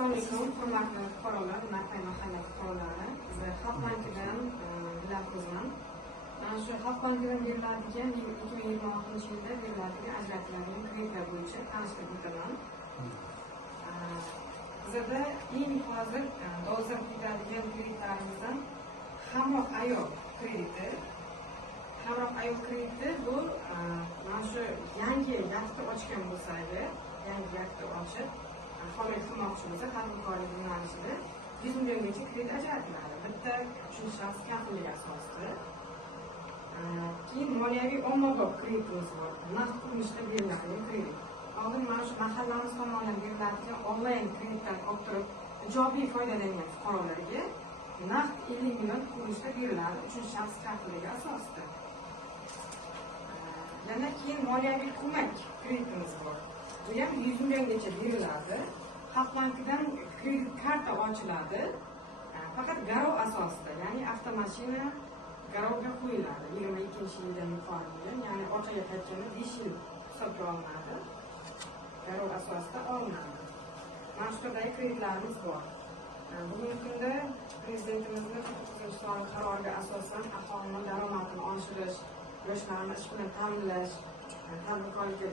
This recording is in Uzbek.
Assalomu alaykum, hurmatli fuqarolar, Narpay mahalla fuqarolari. Biz Xalq bankidan Dilafruzman. Mana shu Xalq bankidan beriladigan 2026-yilda beriladigan ajratiladigan kreditlar bo'yicha tanishtirib o'taman. Bizda eng hozir dolzarb ketadigan kreditlarimizdan hamroh ayol krediti. Hamroh ayol krediti bu mana shu yangi yakta ochgan bo'lsa, yangi yakta ochib faoliyat qilmoqchi bo'lsa, tadbirkorlik yo'nalishida 100 milliongacha kredit ajratiladi. Bitta uchinchi shaxs kafilligi asosida. Keyin moliyaviy ommabop kreditimiz bor. Naqd ko'rinishda beriladigan kredit. Hozir mana shu mahallamiz tomonidan beriladigan onlayn kreditdan olib turib ijobiy foydalangan fuqarolarga naqd 50 million ko'rinishda beriladi uchinchi shaxs kafilligi asosida. Yana keyin moliyaviy ko'mak kreditimiz bor. Bu ham 100 milliongacha beriladi. Xalq bankidan kredit karta ochiladi. Faqat garov asosida, ya'ni avtomashina garovga qo'yiladi. 22-yildan yuqori, ya'ni orqaga qaytganda 5 yil hisobga olinadi. Garov asosida olinadi. Mana shu turdagi kreditlarimiz bor. Bugungi kunda prezidentimizning 49-sonli qaroriga asosan aholining daromadini oshirish, yoshlarni ish bilan ta'minlash, tadbirkorlikka